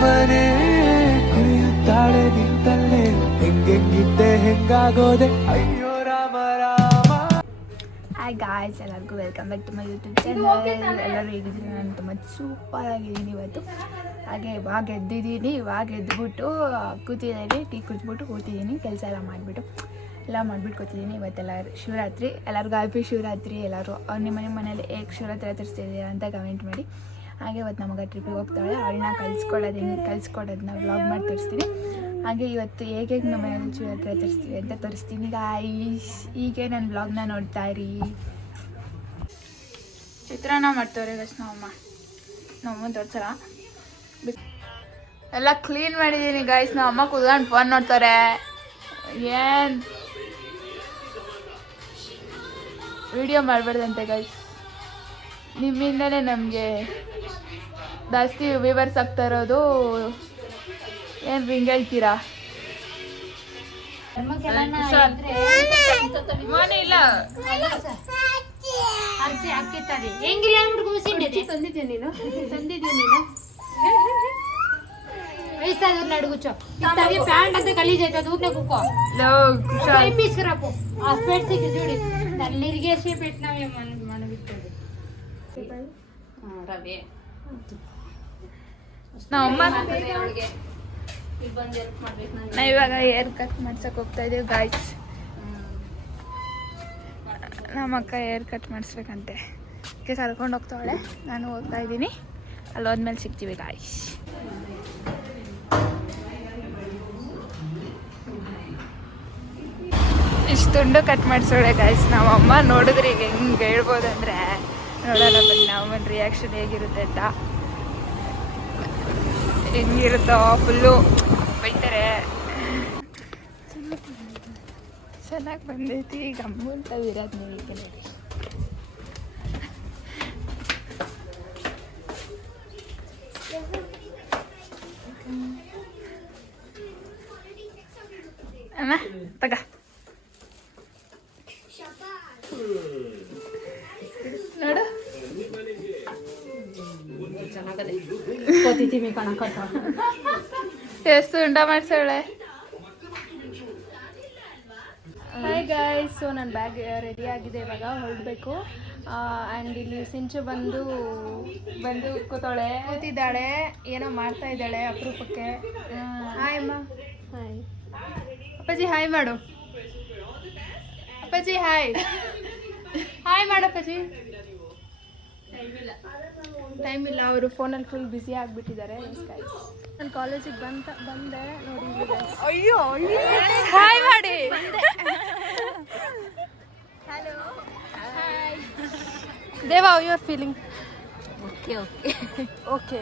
ಸುಮ್ಮನೆ ಕುಣಿಯುತ್ತಾಳೆ ನಿಂತಲ್ಲೇ ಹೆಂಗೆಂಗಿದ್ದೆ ಹೆಂಗಾಗೋದೆ ಅಯ್ಯೋ ರಾಮ ರಾಮ. ಹಾಯ್ ಗಾಯ್ಸ್, ಎಲ್ಲರಿಗೂ welcome back to my YouTube channel. ಎಲ್ಲರೂ ಹೇಗಿದ್ದೀನಿ? ನಾನು ತುಂಬ ಸೂಪರ್ ಆಗಿದ್ದೀನಿ ಇವತ್ತು. ಹಾಗೆ ಇವಾಗ ಎದ್ದುಬಿಟ್ಟು ಕೂತಿದ್ದೀನಿ, ಟೀ ಕುಡಿದ್ಬಿಟ್ಟು ಕೂತಿದ್ದೀನಿ, ಕೆಲಸ ಎಲ್ಲ ಮಾಡಿಬಿಟ್ಟು ಕೂತಿದ್ದೀನಿ. ಇವತ್ತೆಲ್ಲ ಶಿವರಾತ್ರಿ, ಎಲ್ಲರಿಗೂ ಹ್ಯಾಪಿ ಶಿವರಾತ್ರಿ. ಎಲ್ಲರೂ ನಿಮ್ಮ ಮನೇಲಿ ಹೇಗೆ ಶಿವರಾತ್ರಿ ಆಚರಿಸ್ತಿದ್ದೀರಾ ಅಂತ ಕಮೆಂಟ್ ಮಾಡಿ. ಹಾಗೆ ಇವತ್ತು ನಮಗೆ ಟ್ರಿಪ್ಪಿಗೆ ಹೋಗ್ತಾಳೆ, ಅವಳನ್ನ ಕಲಿಸ್ಕೊಡೋದನ್ನ ವ್ಲಾಗ್ ಮಾಡಿ ತೋರಿಸ್ತೀನಿ. ಹಾಗೆ ಇವತ್ತು ಹೇಗೆ ನಮ್ಮ ಮನೇಲಿ ಶಿವರಾತ್ರಿ ಆಚರಿಸ್ತೀವಿ ಅಂತ ತೋರಿಸ್ತೀನಿ ಗಾಯ್ಸ್. ಹೀಗೆ ನನ್ನ ವ್ಲಾಗ್ನ ನೋಡ್ತಾ ಇರಿ. ಚಿತ್ರಾನ್ನ ಮಾಡ್ತವ್ರೆ ಗಸ್ ನಮ್ಮಮ್ಮ ತೋರ್ಸಲ್ಲ. ಎಲ್ಲ ಕ್ಲೀನ್ ಮಾಡಿದ್ದೀನಿ ಗಾಯ್ಸ್. ನಮ್ಮಮ್ಮ ಕೂತ್ಕೊಂಡು ಫೋನ್ ನೋಡ್ತಾರೆ. ಏನು ವಿಡಿಯೋ ಮಾಡಬಾರ್ದಂತೆ ಗೈಸ್, ನಿಮ್ಮಿಂದಲೇ ನಮಗೆ ಜಾಸ್ತಿ ವ್ಯೂವರ್ಸ್ ಆಗ್ತಾ ಇರೋದು. ಏನು ಹಿಂಗೆ ಹೇಳ್ತೀರಾ? అడుగుచో ప్యాంట్ అంతా గలీజ్ అవుతుంది. ఊరినే కుక్కో తీసుకురాపు ఆ స్పెట్స్ చూడి తల్లి ఇరిగేసి పెట్టినావేమో మనకి రవి ನಾ ಇವಾಗ ಹೇರ್ ಕಟ್ ಮಾಡ್ಸಕ್ಕೆ ಹೋಗ್ತಾ ಇದ್ದೀವಿ ಗಾಯ್ಸ್. ನಮ್ಮ ಅಕ್ಕ ಹೇರ್ ಕಟ್ ಮಾಡಿಸ್ಬೇಕಂತೆ, ಅದಕ್ಕೆ ಕರ್ಕೊಂಡು ಹೋಗ್ತಾವಳೆ. ನಾನು ಹೋಗ್ತಾ ಇದ್ದೀನಿ, ಅಲ್ಲಿ ಹೋದ್ಮೇಲೆ ಸಿಗ್ತೀವಿ ಗಾಯ್ಸ್. ಇಷ್ಟು ತುಂಡು ಕಟ್ ಮಾಡಿಸೋಳೆ ಗಾಯ್ಸ್. ನಮ್ಮಮ್ಮ ನೋಡಿದ್ರೆ ಈಗ ಹೆಂಗೆ ಹೇಳ್ಬೋದಂದ್ರೆ, ನೋಡೋಣ ಬನ್ನಿ ನಮ್ಮನ ರಿಯಾಕ್ಷನ್ ಹೇಗಿರುತ್ತೆ ಅಂತ. ಹೆಂಗಿರುತ್ತೋ ಫುಲ್ಲು ಬೈತಾರೆ. ಚೆನ್ನಾಗಿ ಬಂದೈತಿ. ಈಗ ಅಮ್ಮಂತ ಇರೋದು ನೀವು ಈಗ ನೋಡಿ. ಅಮ್ಮ ತಗ ನೋಡು ಎಷ್ಟು ಉಂಡ ಮಾಡ್ಸೋಳೆ. ಹಾಯ್ ಗಾಯ್ಸ್, ಸೊ ನನ್ನ ಬ್ಯಾಗ್ ರೆಡಿ ಆಗಿದೆ, ಇವಾಗ ಹೊರಡಬೇಕು. ಆ್ಯಂಡ್ ಇಲ್ಲಿ ಸಿಂಚು ಬಂದು ಕೂತಿದ್ದಾಳೆ, ಏನೋ ಮಾಡ್ತಾ ಇದ್ದಾಳೆ ಅಪರೂಪಕ್ಕೆ. ಹಾಯ್ ಅಮ್ಮ. ಹಾಯ್ ಅಪ್ಪಾಜಿ, ಹಾಯ್ ಮಾಡು ಅಪ್ಪಾಜಿ. ಹಾಯ್ ಮಾಡಪ್ಪಾಜಿ. ಟೈಮ್ ಇಲ್ಲ, ಅವರು ಫೋನಲ್ಲಿ ಫುಲ್ ಬ್ಯುಸಿ ಆಗಿಬಿಟ್ಟಿದ್ದಾರೆ. ನಾನು ಕಾಲೇಜಿಗೆ ಬಂದೆ ನೋಡಿ. ಅಯ್ಯೋ ಹಾಯ್ ಮಾಡಿ. Hello hi Deva, how you are feeling? Okay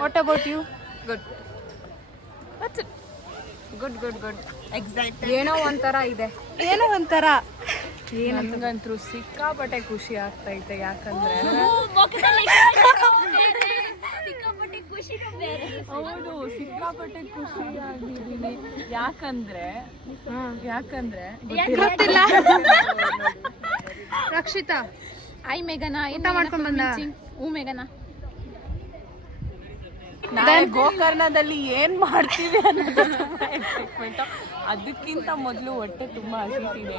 what about you? Good exact. ಏನೋ ಒಂಥರ ಇದೆ, ನನಗಂತೂ ಸಿಕ್ಕಾಪಟ್ಟೆ ಖುಷಿ ಆಗ್ತೈತೆ. ಯಾಕಂದ್ರೆ ಹೌದು, ಸಿಕ್ಕಾಪಟ್ಟೆ ಖುಷಿ ಆಗಿದ್ದೀನಿ. ಯಾಕಂದ್ರೆ ಗೊತ್ತಿಲ್ಲ. ರಕ್ಷಿತಾ, ಐ ಮೇಘನಾ ಊಟ ಮಾಡ್ಕೊಂಡ್ ಬಂದ. ಮೇಘನಾ, ನಾಳೆ ಗೋಕರ್ಣದಲ್ಲಿ ಏನ್ ಮಾಡ್ತೀವಿ ಅನ್ನೋದು ಎಕ್ಸೈಟ್ಮೆಂಟ್. ಅದಕ್ಕಿಂತ ಮೊದಲು ಹೊಟ್ಟೆ ತುಂಬಾ ಹಸಿತಿದೆ.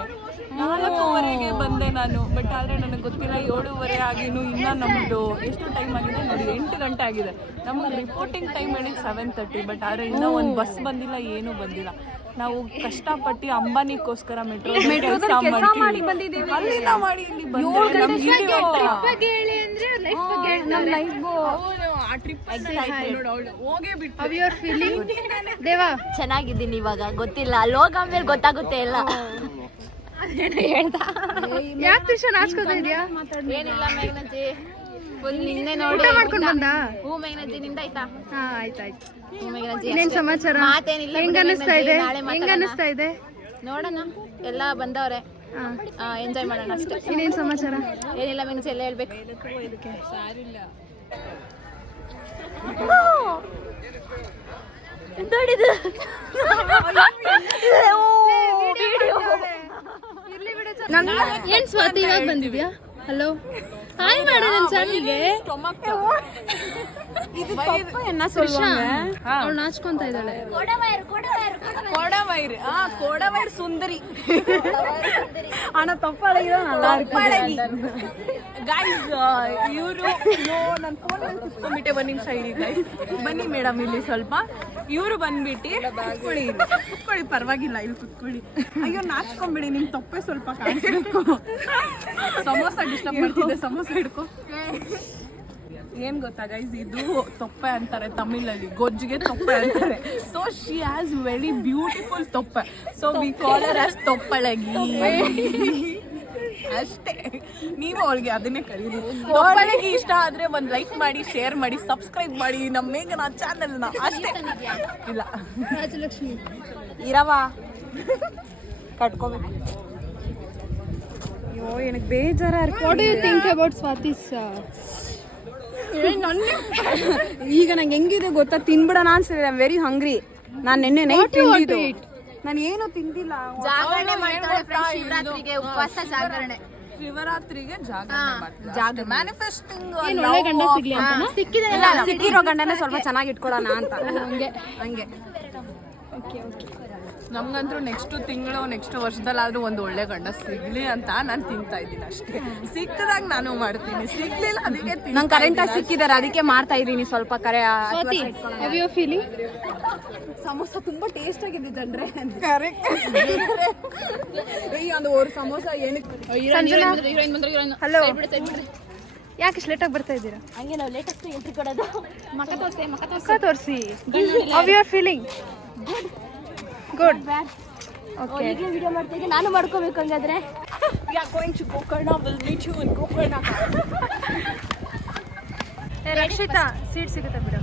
4:30ಗೆ ಬಂದೆ ನಾನು, ಬಟ್ ಆದರೆ ನನಗೆ ಗೊತ್ತಿಲ್ಲ 7:30 ಆಗಿನೂ ಇನ್ನೂ ನಮ್ಮದು ಎಷ್ಟು ಟೈಮ್ ಆಗಿದೆ ನೋಡಿ, 8 ಗಂಟೆ ಆಗಿದೆ. ನಮಗೆ ರಿಪೋರ್ಟಿಂಗ್ ಟೈಮ್ ಹೇಳಿದ್ದು 7:30, ಬಟ್ ಆದರೆ ಇನ್ನೂ ಒಂದು ಬಸ್ ಬಂದಿಲ್ಲ, ಏನೂ ಬಂದಿಲ್ಲ. ನಾವು ಕಷ್ಟಪಟ್ಟು ಅಂಬಾನಿಗೋಸ್ಕರ ಮೆಟ್ರೋ ಮಾಡಿ ಬಂದಿದ್ದೀವಿ. ಅಲ್ಲಿಂದ ಮಾಡಿ ಇಲ್ಲಿ ಬಂದ್ರೆ ದೇವಾ ಚೆನ್ನಾಗಿದ್ದೀನಿ. ಇವಾಗ ಗೊತ್ತಿಲ್ಲ, ಲೋಗ ಆಮೇಲೆ ಗೊತ್ತಾಗುತ್ತೆ ಎಲ್ಲ. ಯಾಕೆ ಟ್ಯೂಷನ್ ಹಾಸ್ಕೋತಾ ಇದೆಯಾ? ಏನಿಲ್ಲ ಮೇಘನಜ್ಜಿ, ಫುಲ್ ನಿನ್ನೆ ನೋಡಿ ಮಾಡ್ಕೊಂಡು ಬಂದ. ಮೇಘನಜ್ಜಿ, ನಿಂದ ಆಯ್ತಾ? ಹಾ ಆಯ್ತಾಯ್ತು. ಮೇಘನಜ್ಜಿ, ಇನ್ನೇನ್ ಸಮಾಚಾರ? ಮಾತೇನಿಲ್ಲ. ಹೆಂಗ ಅನಿಸ್ತಾ ಇದೆ? ನೋಡೋಣ, ಎಲ್ಲ ಬಂದವ್ರೆ, ಎಂಜಾಯ್ ಮಾಡೋಣ ಅಷ್ಟೇ. ಇನ್ನೇನ್ ಸಮಾಚಾರ? ಏನಿಲ್ಲ ಮೇಘನಜ್ಜಿ, ಎಲ್ಲ ಹೇಳ್ಬೇಕು. ಏನ್ ಸ್ವಾತಿ, ಇವಾಗ ಬಂದಿದ್ಯಾ? ಹಲೋ ಹಾಯ್ ಮಾಡು ನನ್ನ ಚಾನಲ್ಗೆ. இது தொப்பை என்ன சொல்லுவாங்க? ಅವಳು ನಾಚ್ಕೊಂತ ಇದ್ದಾಳೆ. கோடவயிறு. கோடவயிறு சுந்தரி. ஆனா தொப்பழகி தான் நல்லா இருக்கு. ಗೈಸ್ ಇವರು ನನ್ನ ಫೋನಲ್ಲಿ ಕುತ್ಕೊಂಡ್ಬಿಟ್ಟೆ. ಒಂದು ನಿಮಿಷ ಇರಿ ಗೈಸ್, ಬನ್ನಿ ಮೇಡಮ್ ಇಲ್ಲಿ ಸ್ವಲ್ಪ. ಇವರು ಬಂದ್ಬಿಟ್ಟು ಕುತ್ಕೊಳ್ಳಿ ಪರವಾಗಿಲ್ಲ, ಇಲ್ಲಿ ಕುತ್ಕೊಳ್ಳಿ. ಅಯ್ಯೋ ನಾಚ್ಕೊಂಬಿಡಿ, ನಿಮ್ ತೊಪ್ಪೆ ಸ್ವಲ್ಪ ಕಾಣಿಸ್ಬೇಕು. ಸಮೋಸ ಡಿಸ್ಟರ್ಬ್ ಮಾಡ್ತಿದ್ದೆ, ಸಮೋಸ ಹಿಡ್ಕೊ. ಏನ್ ಗೊತ್ತಾ ಗೈಸ್, ಇದು ತೊಪ್ಪೆ ಅಂತಾರೆ ತಮಿಳಲ್ಲಿ, ಗೊಜ್ಜಿಗೆ ತೊಪ್ಪೆ ಅಂತಾರೆ. So she has very beautiful ತೊಪ್ಪೆ, so we call her as ತೊಪ್ಪಳಗಿ ಅಷ್ಟೇ. ನೀವು ಅವಳಿಗೆ ಅದನ್ನೇ ಕರೀರಿ. ತೊಪ್ಪಳಗಿ ಇಷ್ಟ ಆದ್ರೆ ಒಂದ್ ಲೈಕ್ ಮಾಡಿ, ಶೇರ್ ಮಾಡಿ, ಸಬ್ಸ್ಕ್ರೈಬ್ ಮಾಡಿ ನಮ್ಮ ಮೇಘನ ಚಾನೆಲ್ನ ಅಷ್ಟೇ. ಇಲ್ಲ ರಾಜಲಕ್ಷ್ಮಿ ಇರವ ಕಟ್ಕೋಬೇಕು. ಅಯ್ಯೋ எனக்கு ಬೇಜಾರಾ இருக்கு. What do you think about Swathi's? ಈಗ ನಂಗೆ ಹೆಂಗಿದೆ ಗೊತ್ತಾ, ತಿನ್ಬಿಡೋಣ ಅನ್ಸಿದೆ. I am very hungry. ನಾನು ನಿನ್ನೆ ನೈಟ್ ತಿಂದಿದ್ದು, ನಾನು ಏನು ತಿಂದಿಲ್ಲ. ಜಾಗರಣೆ ಮಾಡ್ತಾಳೆ ಫ್ರೆಂಡ್ಸ್, ಶಿವರಾತ್ರಿಗೆ ಉಪವಾಸ ಜಾಗರಣೆ. ಶಿವರಾತ್ರಿಗೆ ಜಾಗ ಮ್ಯಾನಿಫೆಸ್ಟಿಂಗ್. ಒಳ್ಳೆ ಗಂಡ ಸಿಗ್ಲಿ ಅಂತ ಸಿಕ್ಕಿರೋ ಗಂಡನೇ ಸ್ವಲ್ಪ ಚೆನ್ನಾಗಿ ಇಟ್ಕೊಳ್ಳೋಣ ಅಂತ. ಹಂಗೆ ನಮ್ಗಂತೂ ನೆಕ್ಸ್ಟ್ ತಿಂಗಳು, ನೆಕ್ಸ್ಟ್ ವರ್ಷದಲ್ಲಾದ್ರೂ ಒಂದು ಒಳ್ಳೆ ಗಂಡ ಸಿಗ್ಲಿ ಅಂತ ನಾನು ತಿಂತಾ ಇದ್ದೀನಿ ಅಷ್ಟೇ. ಸಿಕ್ಕದಾಗ ನಾನು ಮಾಡ್ತೀನಿ, ಸಿಗ್ಲಿಲ್ಲ ಅದಕ್ಕೆ ನಂಗೆ ಕರೆಂಟಾಗಿ ಸಿಕ್ಕಿದ್ದಾರೆ, ಅದಕ್ಕೆ ಮಾಡ್ತಾ ಇದ್ದೀನಿ ಸ್ವಲ್ಪ. ಕರೆ ಫೀಲಿಂಗ್ ಸಮೋಸ ತುಂಬಾ ಟೇಸ್ಟ್ ಆಗಿದ್ದಂದ್ರೆ ಕರೆಕ್ಟ್. ಒಂದು ಒಂದು ಸಮೋಸ ಏನಕ್ಕೆ. ಹಲೋ, ಯಾಕೆ ಲೇಟಾಗಿ ಬರ್ತಾ ಇದ್ದೀರಾ? ಹಂಗೆ ನಾವು ಲೇಟೆಸ್ಟ್ ಎಂಟ್ರಿ ಕೊಡೋದು. ಮುಖ ತೋರಿಸಿ. How you are feeling? Good. Okay, ಈಗಲೇ ವಿಡಿಯೋ ಮಾಡ್ತಾ ಇದ್ದೆ, ನಾನು ಮಾಡ್ಕೋಬೇಕು ಹಂಗಾದ್ರೆ. ರಕ್ಷಿತಾ ಸೀಟ್ ಸಿಗುತ್ತೆ ಬಿಡು.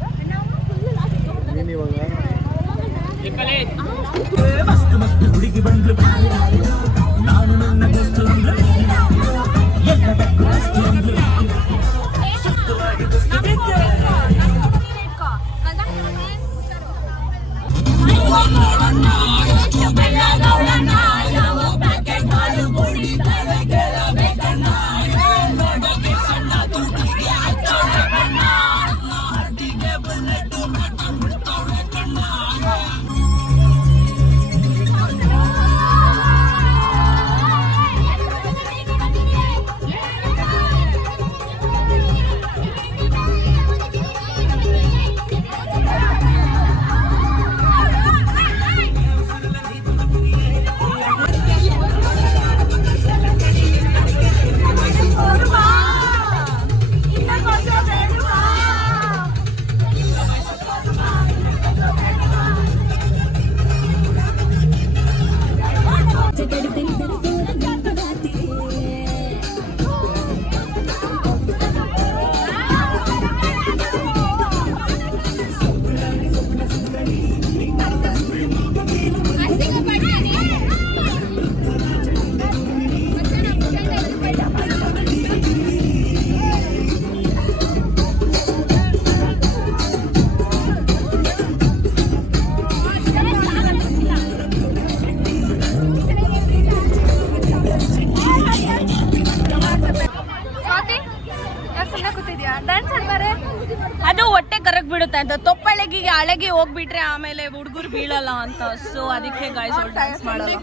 ಅದು ಹೊಟ್ಟೆ ಕರಗ್ ಬಿಡುತ್ತೆ ಅಂತ. ತೊಪ್ಪಳಗಿಗೆ ಹಳಗಿ ಹೋಗ್ಬಿಟ್ರೆ ಆಮೇಲೆ ಹುಡುಗರು ಬೀಳಲ್ಲ ಅಂತ. ಸೊ ಅದಕ್ಕೆ ಗಾಯ್ಸ್ ಡ್ಯಾನ್ಸ್ ಮಾಡೋದು.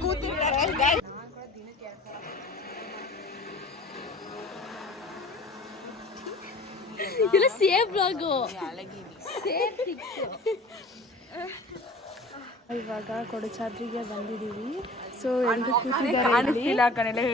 ಇಲ್ಲ ಸೇಫ್ ಬ್ಲಾಗ್. ಇವಾಗ ಕೊಡಚಾದ್ರಿಗೆ ಬಂದಿದ್ದೀವಿ. ಸೊ ಎಲ್ಲರೂ ಕೂತಿದ್ದಾರೆ. ಕಾಣಿಸ್ತಿಲ್ಲ ಕಣಲೆ.